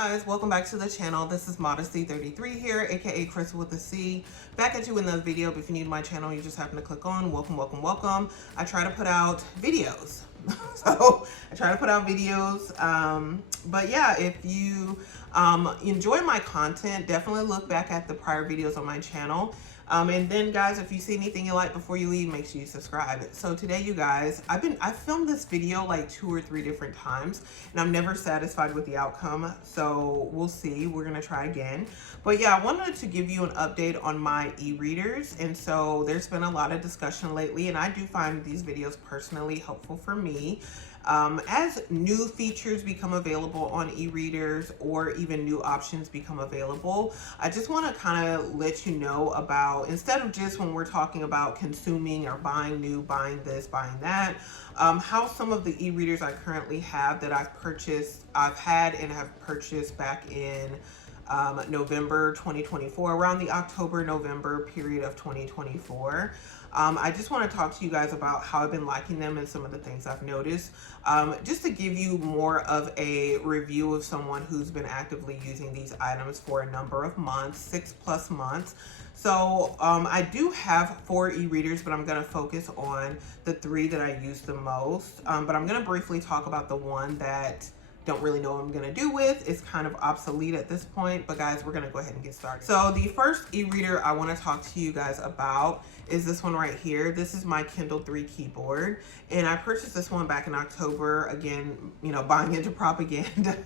guys, welcome back to the channel. This is Modesty33 here, aka Chris with a C. Back at you in another video. If you're new to my channel, you just happen to click on welcome. I try to put out videos. But yeah, if you enjoy my content, definitely look back at the prior videos on my channel. And then guys, if you see anything you like before you leave, make sure you subscribe. So today, you guys, I filmed this video like 2 or 3 different times and I'm never satisfied with the outcome. So we'll see, we're gonna try again. But yeah, I wanted to give you an update on my e-readers. And so there's been a lot of discussion lately and I do find these videos personally helpful for me. As new features become available on e-readers or even new options become available, I just want to kind of let you know about, instead of just when we're talking about consuming or buying new, buying this, buying that, how some of the e-readers I currently have that I've had and have purchased back in November 2024, around the October-November period of 2024. I just want to talk to you guys about how I've been liking them and some of the things I've noticed, just to give you more of a review of someone who's been actively using these items for a number of months, 6+ months. So I do have 4 e-readers, but I'm going to focus on the 3 that I use the most. But I'm going to briefly talk about the one that don't really know what I'm gonna do with. It's kind of obsolete at this point, but guys, we're gonna go ahead and get started. So the first e-reader I want to talk to you guys about is this one right here. This is my Kindle 3 keyboard, and I purchased this one back in October. Again, you know, buying into propaganda.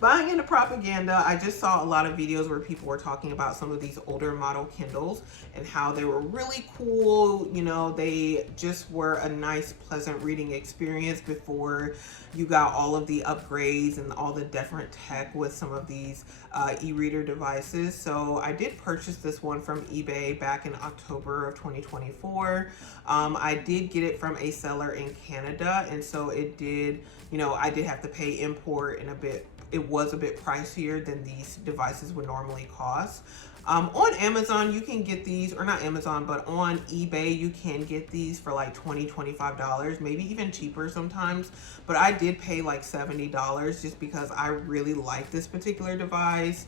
I just saw a lot of videos where people were talking about some of these older model Kindles and how they were really cool. You know, they just were a nice, pleasant reading experience before you got all of the upgrades and all the different tech with some of these e-reader devices. So I did purchase this one from eBay back in October of 2024. I did get it from a seller in Canada, and so it did, you know, I did have to pay import and it was a bit pricier than these devices would normally cost. On Amazon, you can get these, or not Amazon, but on eBay, you can get these for like $20, $25, maybe even cheaper sometimes. But I did pay like $70 just because I really like this particular device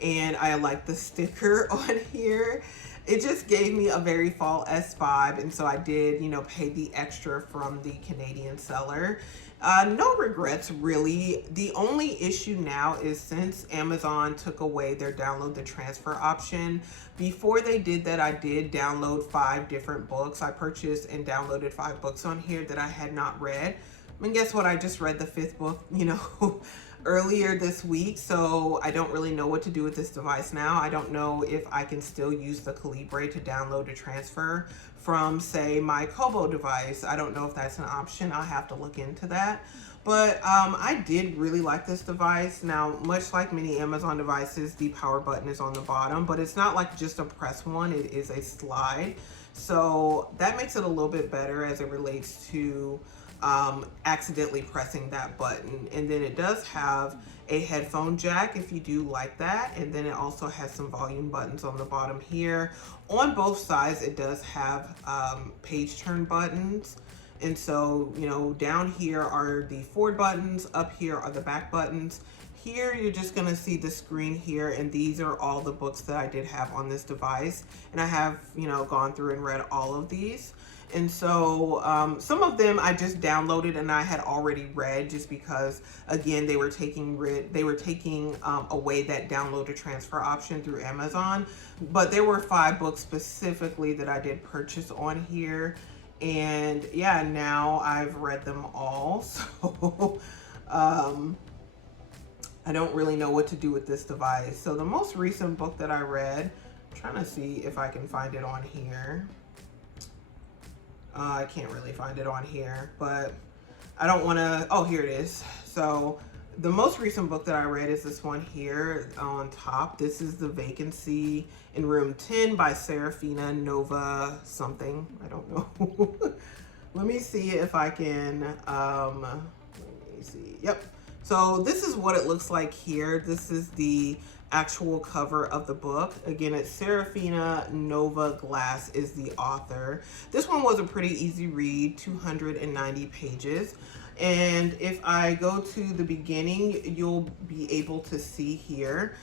and I like the sticker on here. It just gave me a very fall S vibe, and so I did, you know, pay the extra from the Canadian seller. No regrets, really. The only issue now is since Amazon took away their download the transfer option, before they did that, I did download 5 different books. I purchased and downloaded 5 books on here that I had not read. And guess what? I just read the 5th book, you know, earlier this week. So I don't really know what to do with this device now. I don't know if I can still use the Calibre to download a transfer from, say, my Kobo device. I don't know if that's an option. I'll have to look into that. But I did really like this device. Now, much like many Amazon devices, the power button is on the bottom, but it's not like just a press one. It is a slide. So that makes it a little bit better as it relates to accidentally pressing that button. And then it does have a headphone jack if you do like that, and then it also has some volume buttons on the bottom here. On both sides it does have page turn buttons, and so, you know, down here are the forward buttons, up here are the back buttons. Here you're just gonna see the screen here, and these are all the books that I did have on this device, and I have, you know, gone through and read all of these. And so some of them I just downloaded and I had already read, just because, again, they were taking away that download to transfer option through Amazon. But there were 5 books specifically that I did purchase on here, and yeah, now I've read them all. So I don't really know what to do with this device. So the most recent book that I read, I'm trying to see if I can find it on here. I can't really find it on here, but I don't want to, oh, here it is. So the most recent book that I read is this one here on top. This is The Vacancy in Room 10 by Serafina Nova something. I don't know. Let me see if I can, let me see. Yep. So this is what it looks like here. This is the actual cover of the book. Again, it's Serafina Nova Glass is the author. This one was a pretty easy read, 290 pages. And if I go to the beginning, you'll be able to see here.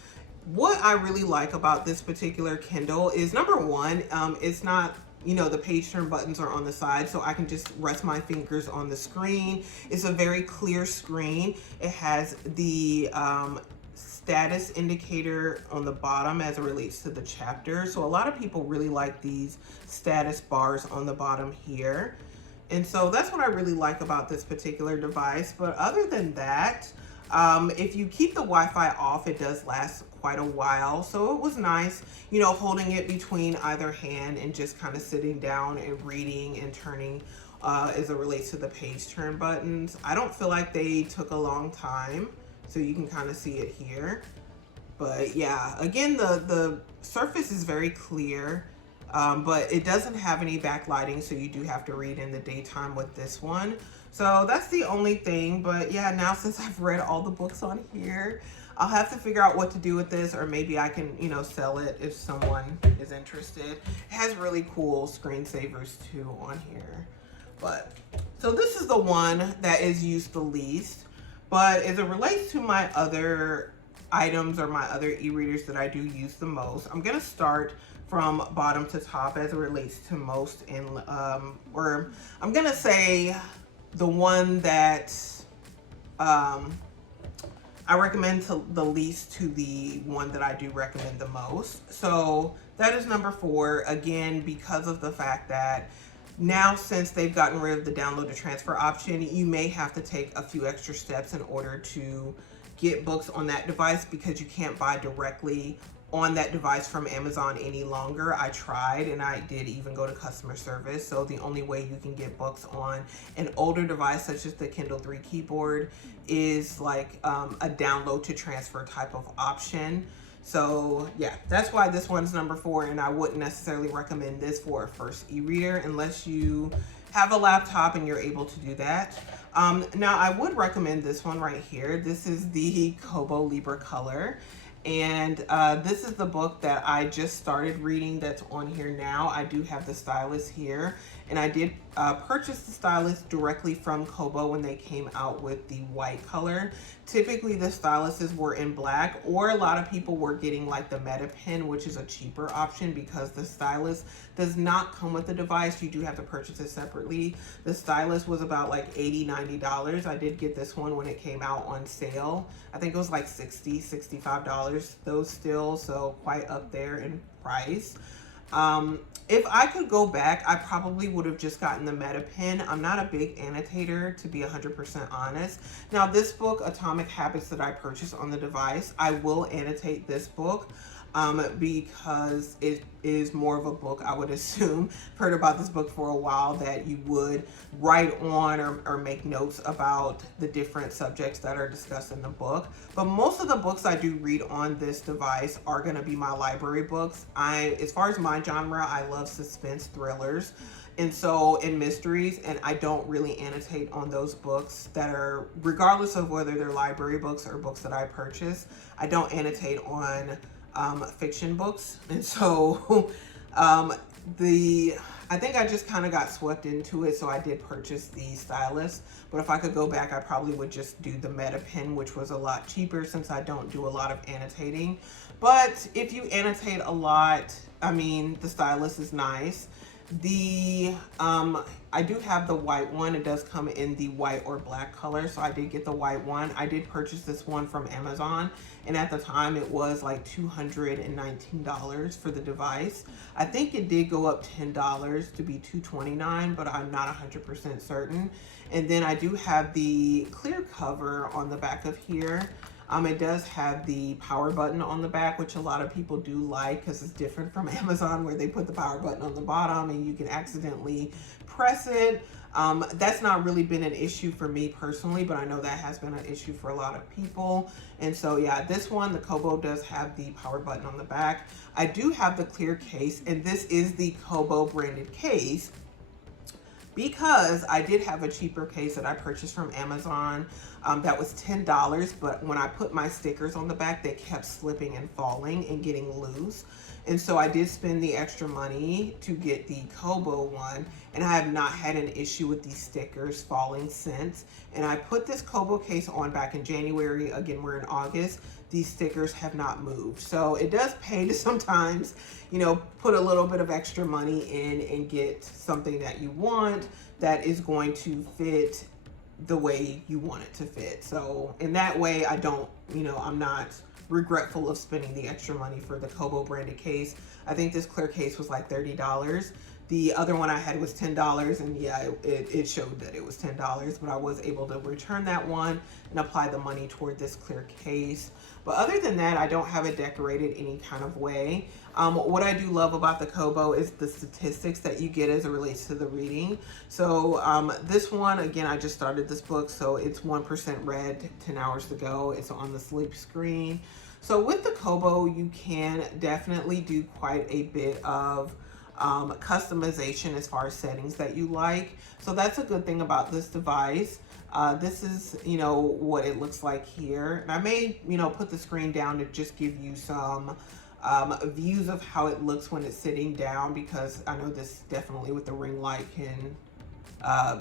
What I really like about this particular Kindle is, number one, it's not, you know, the page turn buttons are on the side, so I can just rest my fingers on the screen. It's a very clear screen. It has the status indicator on the bottom as it relates to the chapter. So a lot of people really like these status bars on the bottom here. And so that's what I really like about this particular device. But other than that, if you keep the Wi-Fi off, it does last quite a while. So it was nice, you know, holding it between either hand and just kind of sitting down and reading and turning as it relates to the page turn buttons. I don't feel like they took a long time. So you can kind of see it here. But yeah, again, the surface is very clear. But it doesn't have any backlighting, so you do have to read in the daytime with this one. So that's the only thing. But yeah, now since I've read all the books on here, I'll have to figure out what to do with this, or maybe I can, you know, sell it if someone is interested. It has really cool screensavers too on here. But so this is the one that is used the least. But as it relates to my other items or my other e-readers that I do use the most, I'm gonna start from bottom to top as it relates to most, and or I'm gonna say the one that I recommend to the least to the one that I do recommend the most. So that is number 4, again, because of the fact that now, since they've gotten rid of the download to transfer option, you may have to take a few extra steps in order to get books on that device, because you can't buy directly on that device from Amazon any longer. I tried, and I did even go to customer service. So the only way you can get books on an older device such as the Kindle 3 keyboard is like a download to transfer type of option. So yeah, that's why this one's number 4, and I wouldn't necessarily recommend this for a first e-reader unless you have a laptop and you're able to do that. Now I would recommend this one right here. This is the Kobo Libra Color. And this is the book that I just started reading that's on here now. I do have the stylus here, and I did purchase the stylus directly from Kobo when they came out with the white color. Typically the styluses were in black, or a lot of people were getting like the Meta Pen, which is a cheaper option because the stylus does not come with the device. You do have to purchase it separately. The stylus was about like $80–90. I did get this one when it came out on sale. I think it was like $60–65 though still, so quite up there in price. If I could go back, I probably would have just gotten the Meta Pen. I'm not a big annotator, to be 100% honest. Now this book, Atomic Habits, that I purchased on the device, I will annotate this book because it is more of a book, I would assume. I've heard about this book for a while, that you would write on or make notes about the different subjects that are discussed in the book. But most of the books I do read on this device are going to be my library books. As far as my genre, I love suspense thrillers, and so in mysteries, and I don't really annotate on those books that are, regardless of whether they're library books or books that I purchase, I don't annotate on fiction books. And so I think I just kind of got swept into it, so I did purchase the stylus. But if I could go back, I probably would just do the Meta Pen, which was a lot cheaper since I don't do a lot of annotating. But if you annotate a lot, I mean, the stylus is nice. I do have the white one. It does come in the white or black color, so I did get the white one. I did purchase this one from Amazon, and at the time it was like $219 for the device. I think it did go up $10 to be $229, but I'm not 100% certain. And then I do have the clear cover on the back of here. It does have the power button on the back, which a lot of people do like because it's different from Amazon, where they put the power button on the bottom and you can accidentally press it. That's not really been an issue for me personally, but I know that has been an issue for a lot of people. And so yeah, this one, the Kobo, does have the power button on the back. I do have the clear case, and this is the Kobo branded case, because I did have a cheaper case that I purchased from Amazon. That was $10, but when I put my stickers on the back, they kept slipping and falling and getting loose. And so I did spend the extra money to get the Kobo one, and I have not had an issue with these stickers falling since. And I put this Kobo case on back in January. Again, we're in August. These stickers have not moved. So it does pay to sometimes, you know, put a little bit of extra money in and get something that you want that is going to fit the way you want it to fit. So in that way, I don't, you know, I'm not regretful of spending the extra money for the Kobo branded case. I think this clear case was like $30. The other one I had was $10, and yeah, it showed that it was $10, but I was able to return that one and apply the money toward this clear case. But other than that, I don't have it decorated any kind of way. What I do love about the Kobo is the statistics that you get as it relates to the reading. So this one, again, I just started this book, so it's 1% read, 10 hours to go. It's on the sleep screen. So with the Kobo, you can definitely do quite a bit of customization as far as settings that you like. So that's a good thing about this device. This is, you know, what it looks like here. And I may, you know, put the screen down to just give you some views of how it looks when it's sitting down, because I know this definitely with the ring light can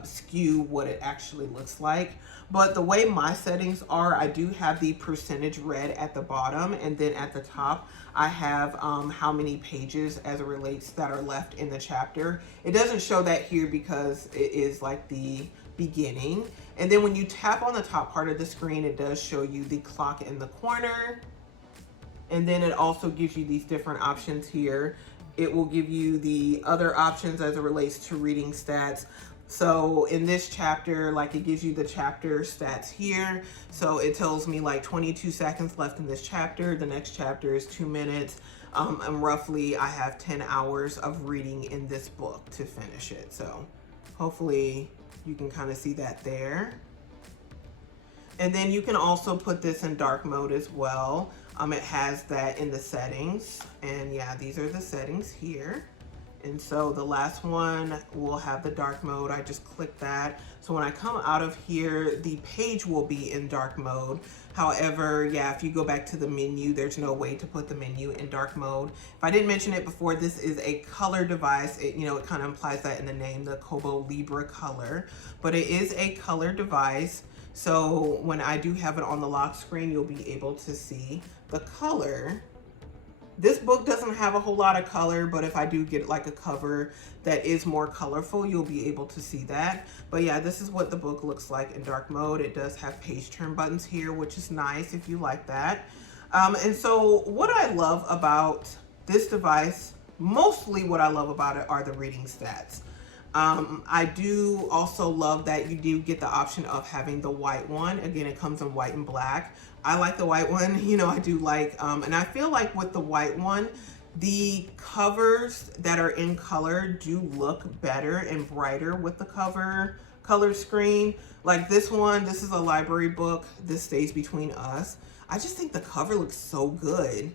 skew what it actually looks like. But the way my settings are, I do have the percentage read at the bottom, and then at the top I have how many pages as it relates that are left in the chapter. It doesn't show that here because it is like the beginning. And then when you tap on the top part of the screen, it does show you the clock in the corner. And then it also gives you these different options here. It will give you the other options as it relates to reading stats. So in this chapter, like, it gives you the chapter stats here. So it tells me like 22 seconds left in this chapter. The next chapter is 2 minutes. And roughly I have 10 hours of reading in this book to finish it. So hopefully you can kind of see that there. And then you can also put this in dark mode as well. It has that in the settings, and yeah, these are the settings here. And so the last one will have the dark mode. I just click that. So when I come out of here, the page will be in dark mode. However, yeah, if you go back to the menu, there's no way to put the menu in dark mode. If I didn't mention it before, this is a color device. It, you know, it kind of implies that in the name, the Kobo Libra Color, but it is a color device. So when I do have it on the lock screen, you'll be able to see the color. This book doesn't have a whole lot of color, but if I do get like a cover that is more colorful, you'll be able to see that. But yeah, this is what the book looks like in dark mode. It does have page turn buttons here, which is nice if you like that. And so what I love about this device, mostly what I love about it are the reading stats. I do also love that you do get the option of having the white one. Again, it comes in white and black. I like the white one, you know, I do like, and I feel like with the white one, the covers that are in color do look better and brighter with the color screen. Like this one, this is a library book. This Stays Between Us. I just think the cover looks so good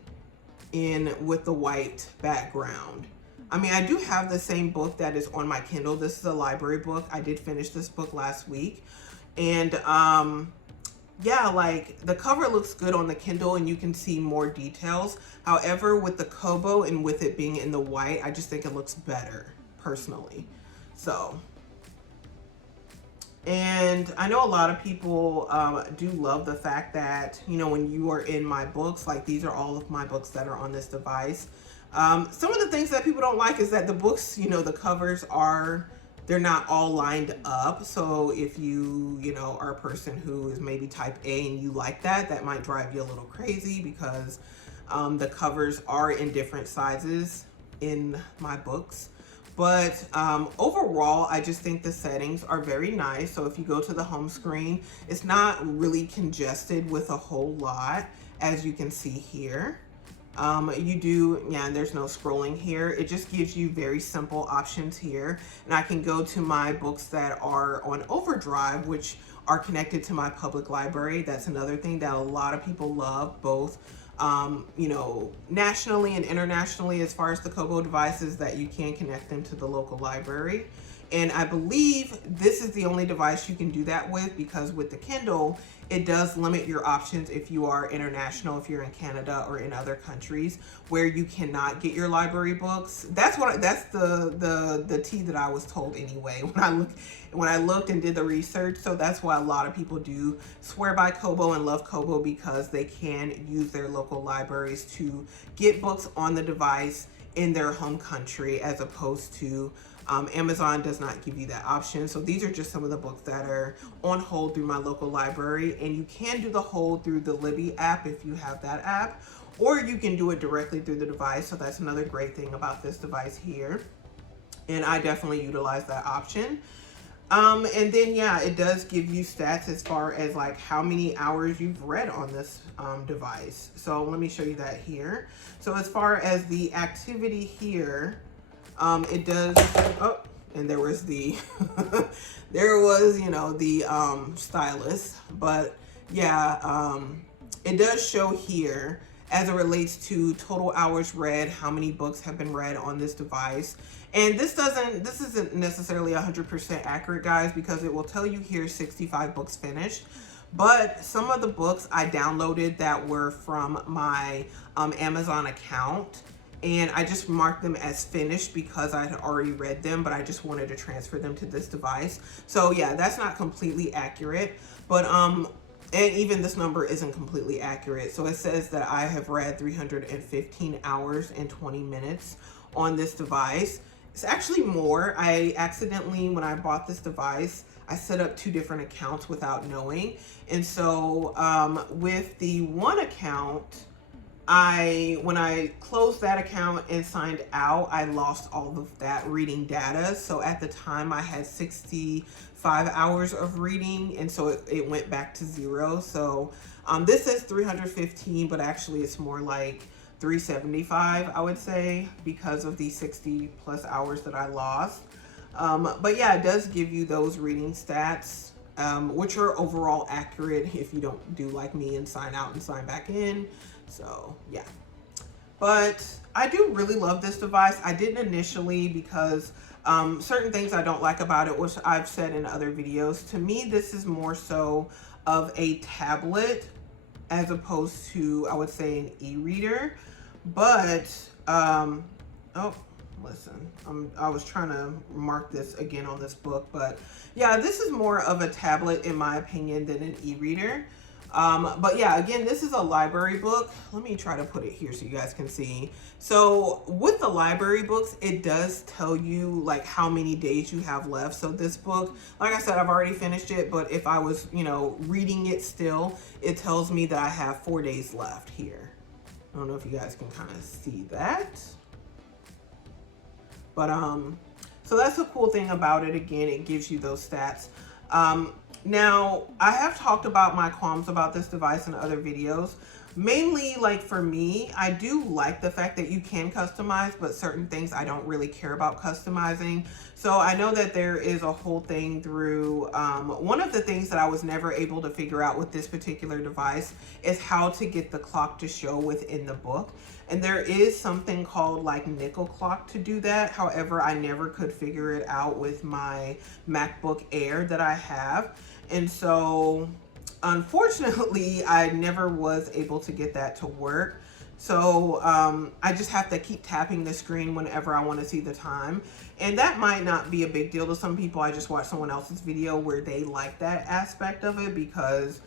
with the white background. I mean, I do have the same book that is on my Kindle. This is a library book. I did finish this book last week. And yeah, like the cover looks good on the Kindle and you can see more details. However, with the Kobo and with it being in the white, I just think it looks better personally. So, and I know a lot of people do love the fact that, you know, when you are in my books, like these are all of my books that are on this device. Some of the things that people don't like is that the books, you know, the covers they're not all lined up. So if you know, are a person who is maybe type A and you like that, that might drive you a little crazy because the covers are in different sizes in my books. But overall, I just think the settings are very nice. So if you go to the home screen, it's not really congested with a whole lot, as you can see here. And there's no scrolling here. It just gives you very simple options here. And I can go to my books that are on overdrive, which are connected to my public library. That's another thing that a lot of people love, both you know, nationally and internationally, as far as the Kobo devices, that you can connect them to the local library. And I believe this is the only device you can do that with, because with the Kindle, it does limit your options if you are international, if you're in Canada or in other countries where you cannot get your library books. That's the tea that I was told anyway when I looked and did the research. So that's why a lot of people do swear by Kobo and love Kobo, because they can use their local libraries to get books on the device in their home country, as opposed to Amazon does not give you that option. So these are just some of the books that are on hold through my local library, and you can do the hold through the Libby app if you have that app, or you can do it directly through the device. So that's another great thing about this device here, and I definitely utilize that option. And then yeah, it does give you stats as far as like how many hours you've read on this device. So let me show you that here. So as far as the activity here, it does, oh, and there was the, there was, you know, the stylus, but yeah, it does show here as it relates to total hours read, how many books have been read on this device. And this isn't necessarily 100% accurate, guys, because it will tell you here 65 books finished. But some of the books I downloaded that were from my Amazon account, and I just marked them as finished because I had already read them, but I just wanted to transfer them to this device. So yeah, that's not completely accurate, but and even this number isn't completely accurate. So it says that I have read 315 hours and 20 minutes on this device. It's actually more. I accidentally, when I bought this device, I set up 2 different accounts without knowing. And so with the one account, when I closed that account and signed out, I lost all of that reading data. So at the time I had 65 hours of reading, and so it went back to 0. So this says 315, but actually it's more like 375, I would say, because of the 60 plus hours that I lost. But yeah, it does give you those reading stats, which are overall accurate if you don't do like me and sign out and sign back in. So yeah, but I do really love this device. I didn't initially because certain things I don't like about it, which I've said in other videos. To me, this is more so of a tablet as opposed to, I would say, an e-reader. But oh, listen, I was trying to mark this again on this book, but yeah, this is more of a tablet in my opinion than an e-reader. But yeah, again, this is a library book. Let me try to put it here so you guys can see. So with the library books, it does tell you like how many days you have left. So this book, like I said, I've already finished it, but if I was, you know, reading it still, it tells me that I have 4 days left here. I don't know if you guys can kind of see that. But so that's the cool thing about it. Again, it gives you those stats. Now, I have talked about my qualms about this device in other videos. Mainly, like for me, I do like the fact that you can customize, but certain things I don't really care about customizing. So I know that there is a whole thing through, one of the things that I was never able to figure out with this particular device is how to get the clock to show within the book. And there is something called like nickel clock to do that. However, I never could figure it out with my MacBook Air that I have. And so unfortunately, I never was able to get that to work. So I just have to keep tapping the screen whenever I want to see the time. And that might not be a big deal to some people. I just watched someone else's video where they like that aspect of it because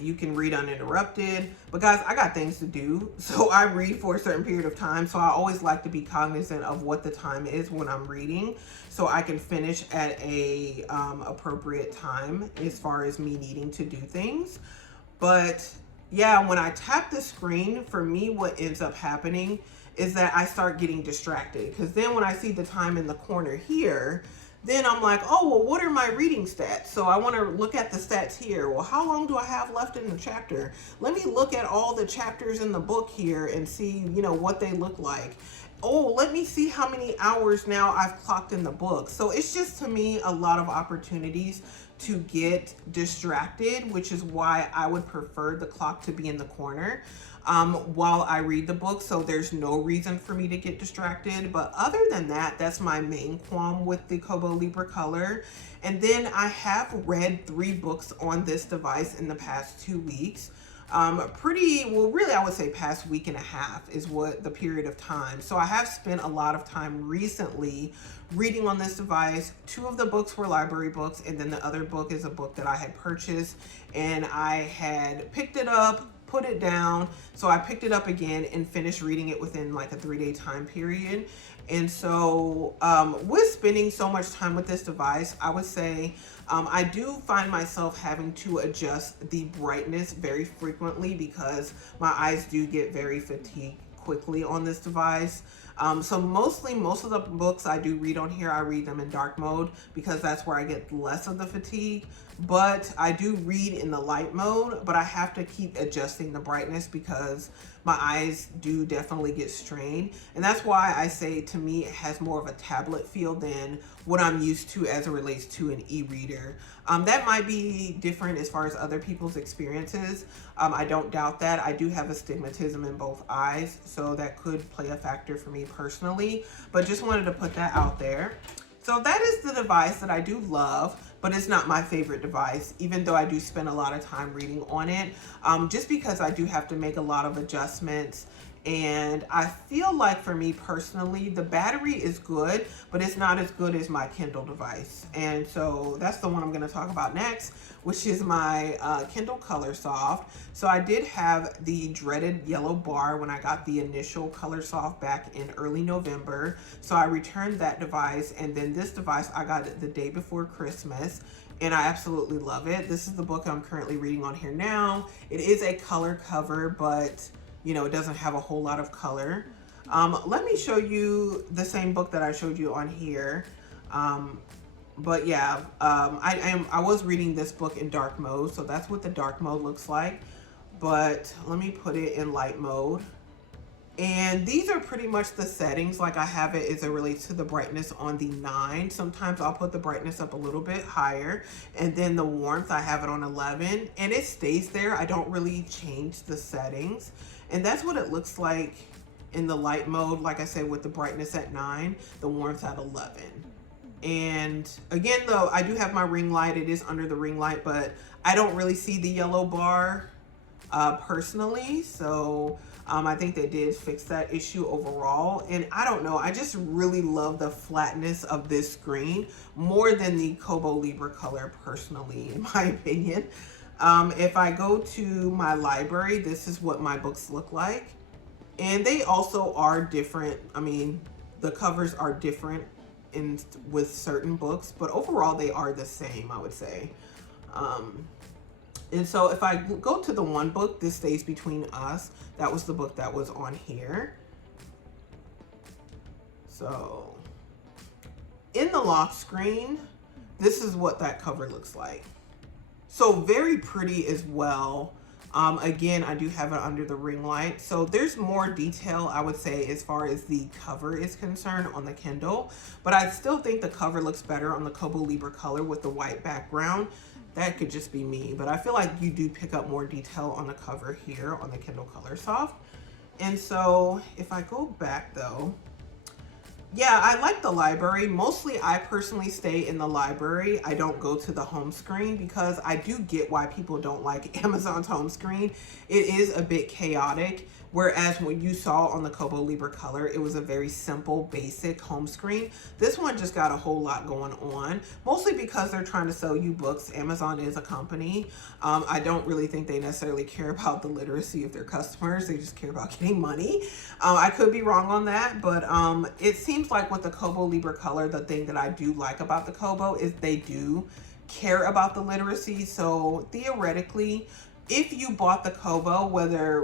you can read uninterrupted. But guys, I got things to do. So I read for a certain period of time. So I always like to be cognizant of what the time is when I'm reading, so I can finish at a appropriate time as far as me needing to do things. But yeah, when I tap the screen, for me, what ends up happening is that I start getting distracted, because then when I see the time in the corner here, then I'm like, oh, well, what are my reading stats? So I want to look at the stats here. Well, how long do I have left in the chapter? Let me look at all the chapters in the book here and see, you know, what they look like. Oh, let me see how many hours now I've clocked in the book. So it's just, to me, a lot of opportunities to get distracted, which is why I would prefer the clock to be in the corner while I read the book, so there's no reason for me to get distracted. But other than that, that's my main qualm with the Kobo Libra Color. And then I have read 3 books on this device in the past 2 weeks. Really, I would say past week and a half is what the period of time. So I have spent a lot of time recently reading on this device. 2 of the books were library books, and then the other book is a book that I had purchased, and I had picked it up, put it down. So I picked it up again and finished reading it within like a 3-day time period. And so with spending so much time with this device, I would say I do find myself having to adjust the brightness very frequently because my eyes do get very fatigued quickly on this device. So most of the books I do read on here, I read them in dark mode because that's where I get less of the fatigue. But I do read in the light mode, but I have to keep adjusting the brightness because my eyes do definitely get strained. And that's why I say, to me, it has more of a tablet feel than what I'm used to as it relates to an e-reader. That might be different as far as other people's experiences. I don't doubt that. I do have astigmatism in both eyes, so that could play a factor for me personally, but just wanted to put that out there. So that is the device that I do love, but it's not my favorite device, even though I do spend a lot of time reading on it, just because I do have to make a lot of adjustments. And I feel like for me personally, the battery is good, but it's not as good as my Kindle device. And so that's the one I'm going to talk about next, which is my Kindle Colorsoft. So I did have the dreaded yellow bar when I got the initial Colorsoft back in early November. So I returned that device, and then this device I got it the day before Christmas. And I absolutely love it. This is the book I'm currently reading on here now. It is a color cover, but you know, it doesn't have a whole lot of color. Let me show you the same book that I showed you on here. But yeah, I was reading this book in dark mode, so that's what the dark mode looks like. But let me put it in light mode. And these are pretty much the settings like I have it as it relates to the brightness on the 9. Sometimes I'll put the brightness up a little bit higher, and then the warmth I have it on 11, and it stays there. I don't really change the settings. And that's what it looks like in the light mode, like I said, with the brightness at 9, the warmth at 11. And again, though, I do have my ring light. It is under the ring light, but I don't really see the yellow bar personally. So I think they did fix that issue overall. And I don't know, I just really love the flatness of this screen more than the Kobo Libra Color personally, in my opinion. If I go to my library, this is what my books look like. And they also are different. I mean, the covers are different with certain books, but overall they are the same, I would say. And so if I go to the one book, This Stays Between Us, that was the book that was on here. So in the lock screen, this is what that cover looks like. So very pretty as well. Again, I do have it under the ring light. So there's more detail, I would say, as far as the cover is concerned on the Kindle. But I still think the cover looks better on the Kobo Libra Color with the white background. That could just be me. But I feel like you do pick up more detail on the cover here on the Kindle Colorsoft. And so if I go back though, yeah, I like the library. Mostly I personally stay in the library. I don't go to the home screen because I do get why people don't like Amazon's home screen. It is a bit chaotic. Whereas when you saw on the Kobo Libra Color, it was a very simple, basic home screen. This one just got a whole lot going on, mostly because they're trying to sell you books. Amazon is a company. I don't really think they necessarily care about the literacy of their customers. They just care about getting money. I could be wrong on that, but it seems like with the Kobo Libra Color, the thing that I do like about the Kobo is they do care about the literacy. So theoretically, if you bought the Kobo,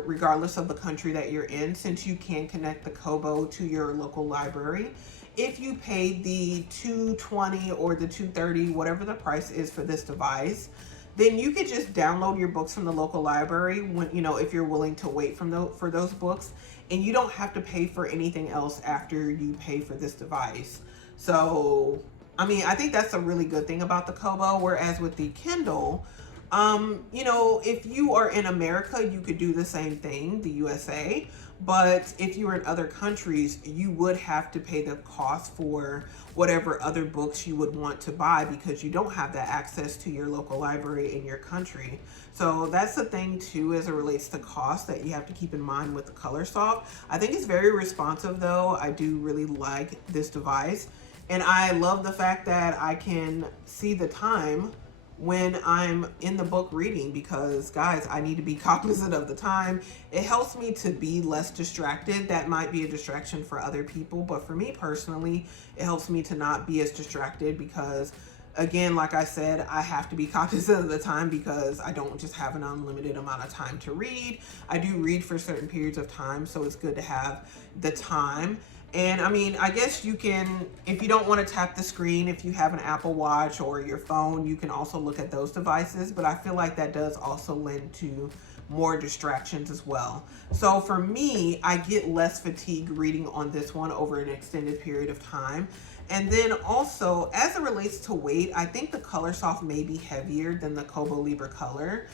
regardless of the country that you're in, since you can connect the Kobo to your local library, if you paid the $220 or the $230, whatever the price is for this device, then you could just download your books from the local library when, you know, if you're willing to wait for those books, and you don't have to pay for anything else after you pay for this device. So I mean, I think that's a really good thing about the Kobo. Whereas with the Kindle, you know, if you are in America, you could do the same thing, the USA. But if you were in other countries, you would have to pay the cost for whatever other books you would want to buy because you don't have that access to your local library in your country. So that's the thing too, as it relates to cost, that you have to keep in mind with the Colorsoft. I think it's very responsive though. I do really like this device. And I love the fact that I can see the time when I'm in the book reading because, guys, I need to be cognizant of the time. It helps me to be less distracted. That might be a distraction for other people, but for me personally, it helps me to not be as distracted because, again, like I said, I have to be cognizant of the time because I don't just have an unlimited amount of time to read. I do read for certain periods of time, so it's good to have the time. And I mean, I guess you can, if you don't want to tap the screen, if you have an Apple Watch or your phone, you can also look at those devices. But I feel like that does also lend to more distractions as well. So for me, I get less fatigue reading on this one over an extended period of time. And then also, as it relates to weight, I think the Colorsoft may be heavier than the Kobo Libra Color.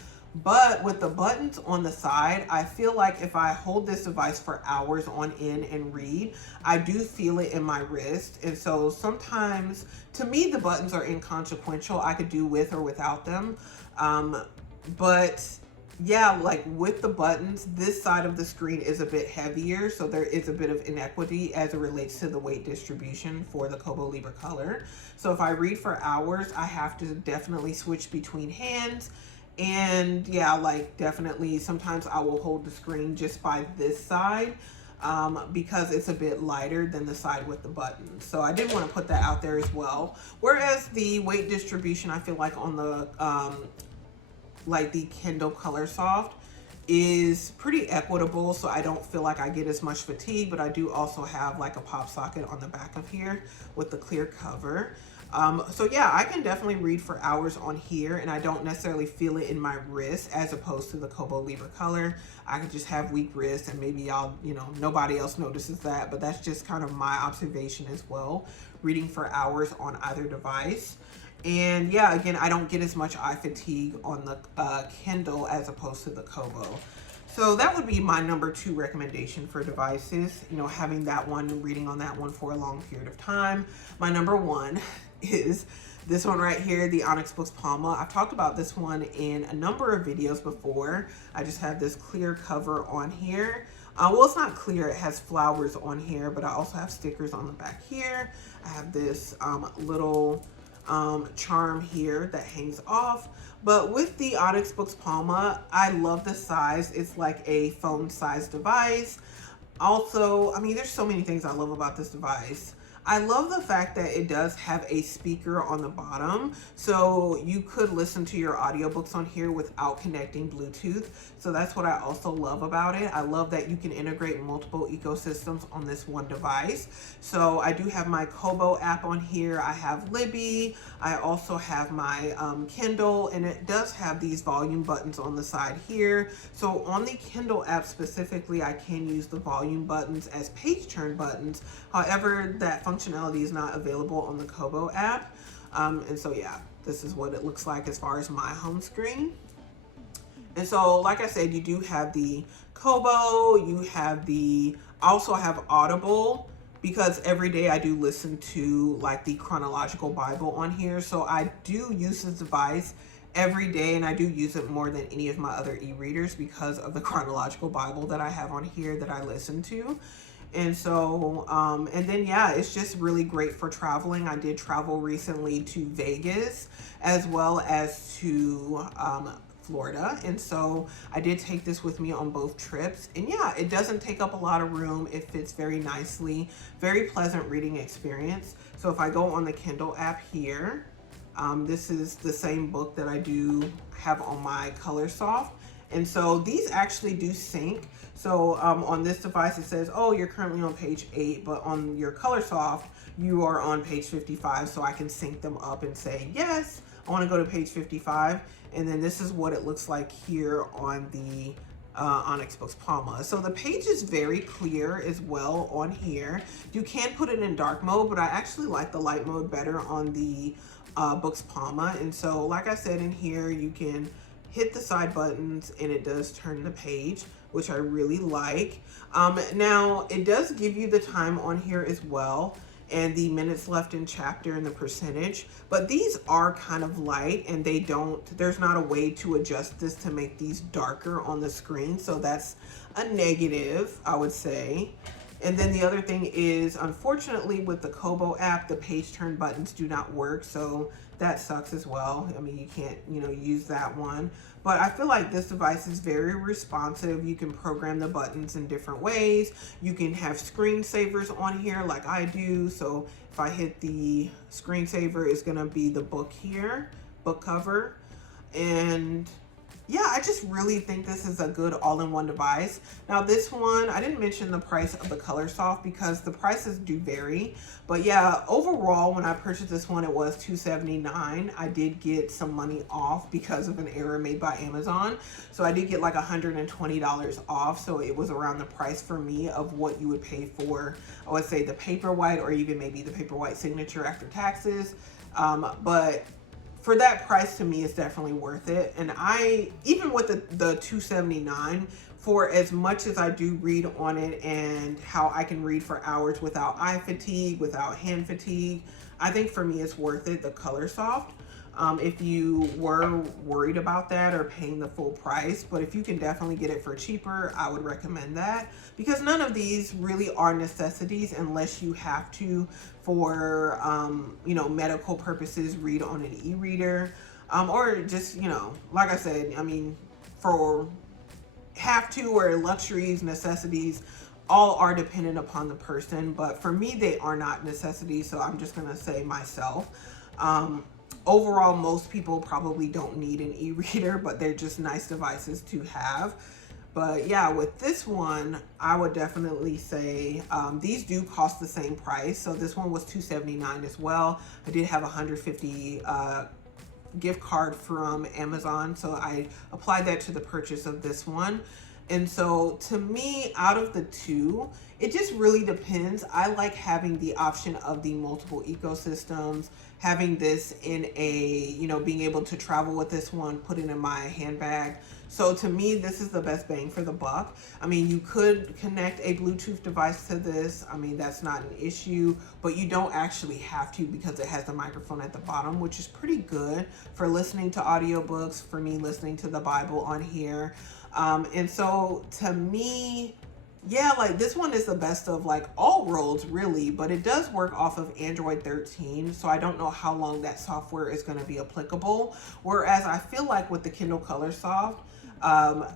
But with the buttons on the side, I feel like if I hold this device for hours on end and read, I do feel it in my wrist. And so sometimes, to me, the buttons are inconsequential. I could do with or without them. But yeah, like with the buttons, this side of the screen is a bit heavier. So there is a bit of inequity as it relates to the weight distribution for the Kobo Libra Color. So if I read for hours, I have to definitely switch between hands. And yeah, like definitely sometimes I will hold the screen just by this side because it's a bit lighter than the side with the buttons. So I did want to put that out there as well. Whereas the weight distribution, I feel like on the like the Kindle Colorsoft is pretty equitable, so I don't feel like I get as much fatigue, but I do also have like a pop socket on the back of here with the clear cover. So yeah, I can definitely read for hours on here and I don't necessarily feel it in my wrist as opposed to the Kobo Libra Color. I could just have weak wrists and maybe I'll, you know, nobody else notices that, but that's just kind of my observation as well, reading for hours on either device. And yeah, again, I don't get as much eye fatigue on the Kindle as opposed to the Kobo. So that would be my number 2 recommendation for devices, you know, having that one, reading on that one for a long period of time. My number 1 is this one right here, the Onyx Boox Palma. I've talked about this one in a number of videos before. I just have this clear cover on here. Well, it's not clear, it has flowers on here, but I also have stickers on the back here. I have this little charm here that hangs off. But with the Onyx Boox Palma, I love the size. It's like a phone size device. Also, I mean, there's so many things I love about this device. I love the fact that it does have a speaker on the bottom, so you could listen to your audiobooks on here without connecting Bluetooth. So that's what I also love about it. I love that you can integrate multiple ecosystems on this one device. So I do have my Kobo app on here. I have Libby. I also have my Kindle, and it does have these volume buttons on the side here. So on the Kindle app specifically, I can use the volume buttons as page turn buttons. However, that functionality is not available on the Kobo app. And so yeah, this is what it looks like as far as my home screen. And so, like I said, you do have the Kobo, you have I also have Audible, because every day I do listen to like the chronological Bible on here. So I do use this device every day, and I do use it more than any of my other e-readers because of the chronological Bible that I have on here that I listen to. And so, and then, yeah, it's just really great for traveling. I did travel recently to Vegas as well as to Florida. And so I did take this with me on both trips. And yeah, it doesn't take up a lot of room. It fits very nicely, very pleasant reading experience. So if I go on the Kindle app here, this is the same book that I do have on my Colorsoft. And so these actually do sync. So on this device, it says, oh, you're currently on page 8, but on your Colorsoft, you are on page 55. So I can sync them up and say, yes, I want to go to page 55. And then this is what it looks like here on the Onyx Boox Palma. So the page is very clear as well on here. You can put it in dark mode, but I actually like the light mode better on the Boox Palma. And so like I said, in here you can hit the side buttons and it does turn the page, which I really like. Now it does give you the time on here as well, and the minutes left in chapter and the percentage, but these are kind of light, and there's not a way to adjust this to make these darker on the screen, so that's a negative, I would say. And then the other thing is, unfortunately, with the Kobo app, the page turn buttons do not work, so that sucks as well. I mean, you can't, use that one. But I feel like this device is very responsive. You can program the buttons in different ways. You can have screensavers on here like I do. So if I hit the screensaver, it's gonna be the book here, book cover. And yeah, I just really think this is a good all-in-one device. Now this one, I didn't mention the price of the Colorsoft because the prices do vary. But yeah, overall, when I purchased this one, it was $279. I did get some money off because of an error made by Amazon. So I did get like $120 off. So it was around the price for me of what you would pay for, I would say, the Paperwhite, or even maybe the Paperwhite Signature after taxes. But for that price, to me, it's definitely worth it. And even with the $279, for as much as I do read on it and how I can read for hours without eye fatigue, without hand fatigue, I think for me it's worth it, the Colorsoft. If you were worried about that or paying the full price, but if you can definitely get it for cheaper, I would recommend that, because none of these really are necessities unless you have to for medical purposes, read on an e-reader, or just like I said, I mean, for have to or luxuries, necessities, all are dependent upon the person, but for me they are not necessities, so I'm just gonna say myself. Overall, most people probably don't need an e-reader, but they're just nice devices to have. But yeah, with this one, I would definitely say these do cost the same price. So this one was $279 as well. I did have a $150 gift card from Amazon, so I applied that to the purchase of this one. And so to me, out of the two, it just really depends. I like having the option of the multiple ecosystems, having this in a, being able to travel with this one, put it in my handbag. So to me, this is the best bang for the buck. I mean, you could connect a Bluetooth device to this. I mean, that's not an issue, but you don't actually have to because it has the microphone at the bottom, which is pretty good for listening to audiobooks, for me listening to the Bible on here. And so to me, yeah, like this one is the best of like all worlds really, but it does work off of Android 13. So I don't know how long that software is going to be applicable. Whereas I feel like with the Kindle Colorsoft,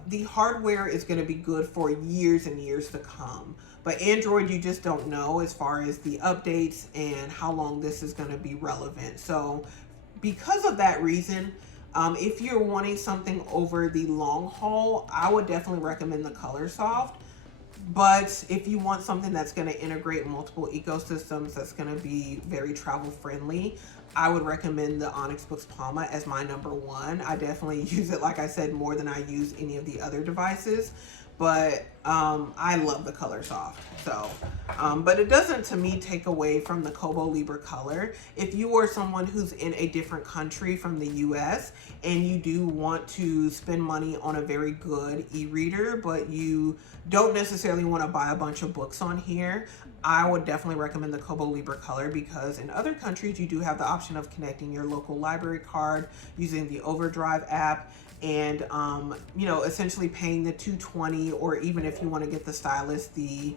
the hardware is going to be good for years and years to come. But Android, you just don't know as far as the updates and how long this is going to be relevant. So because of that reason, if you're wanting something over the long haul, I would definitely recommend the Colorsoft. But if you want something that's going to integrate multiple ecosystems, that's going to be very travel friendly, I would recommend the Onyx Boox Palma as my #1. I definitely use it, like I said, more than I use any of the other devices. But I love the Colorsoft. So, but it doesn't, to me, take away from the Kobo Libra Color. If you are someone who's in a different country from the US and you do want to spend money on a very good e-reader, but you don't necessarily want to buy a bunch of books on here, I would definitely recommend the Kobo Libra Color, because in other countries you do have the option of connecting your local library card using the Overdrive app, and essentially paying the $220, or even if you want to get the stylus, if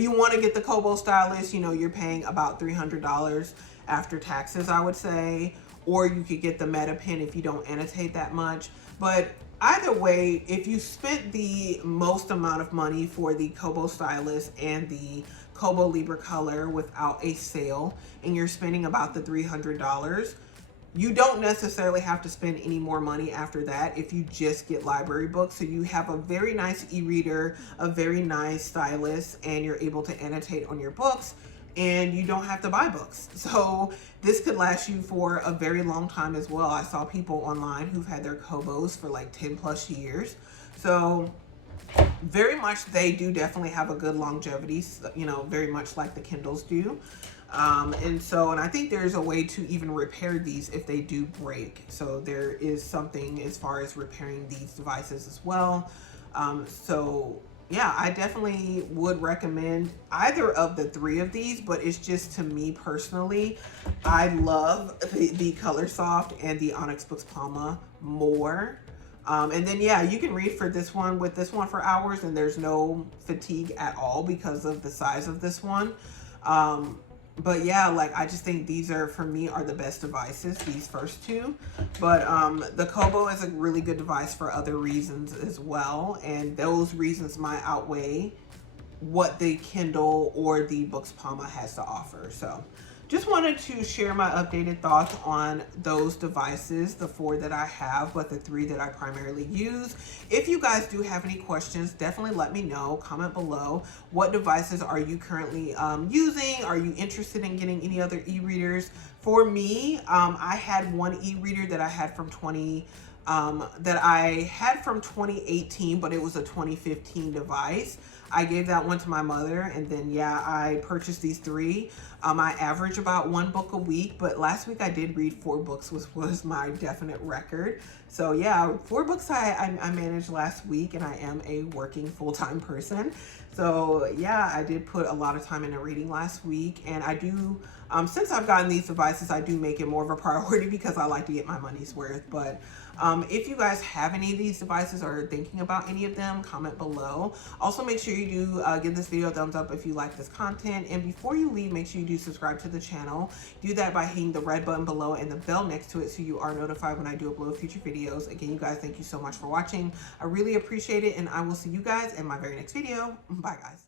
you want to get the Kobo stylus, you're paying about $300 after taxes, I would say. Or you could get the Meta Pen if you don't annotate that much. But either way, if you spent the most amount of money for the Kobo stylus and the Kobo Libra Color without a sale, and you're spending about the $300, you don't necessarily have to spend any more money after that if you just get library books. So you have a very nice e-reader, a very nice stylus, and you're able to annotate on your books, and you don't have to buy books. So this could last you for a very long time as well. I saw people online who've had their Kobos for like 10 plus years. So very much they do definitely have a good longevity, you know, very much like the Kindles do. And I think there's a way to even repair these if they do break. So there is something as far as repairing these devices as well. So yeah, I definitely would recommend either of the three of these, but it's just, to me personally, I love the Colorsoft and the Onyx Boox Palma more. And then yeah, you can read for this one with this one for hours, and there's no fatigue at all because of the size of this one. But yeah, like I just think these are, for me, are the best devices, these first two. But the Kobo is a really good device for other reasons as well, and those reasons might outweigh what the Kindle or the Boox Palma has to offer. So just wanted to share my updated thoughts on those devices, the four that I have, but the three that I primarily use. If you guys do have any questions, definitely let me know. Comment below. What devices are you currently using? Are you interested in getting any other e-readers? For me, I had one e-reader that I had from 2018, but it was a 2015 device. I gave that one to my mother, and then yeah, I purchased these three. I average about one book a week, but last week I did read 4 books, which was my definite record. So yeah, 4 books I managed last week, and I am a working full-time person. So yeah, I did put a lot of time into reading last week, and I do, since I've gotten these devices, I do make it more of a priority because I like to get my money's worth. But if you guys have any of these devices or are thinking about any of them, comment below. Also, make sure you do give this video a thumbs up if you like this content. And before you leave, make sure you do subscribe to the channel. Do that by hitting the red button below and the bell next to it so you are notified when I do upload future videos. Again, you guys, thank you so much for watching. I really appreciate it, and I will see you guys in my very next video. Bye, guys.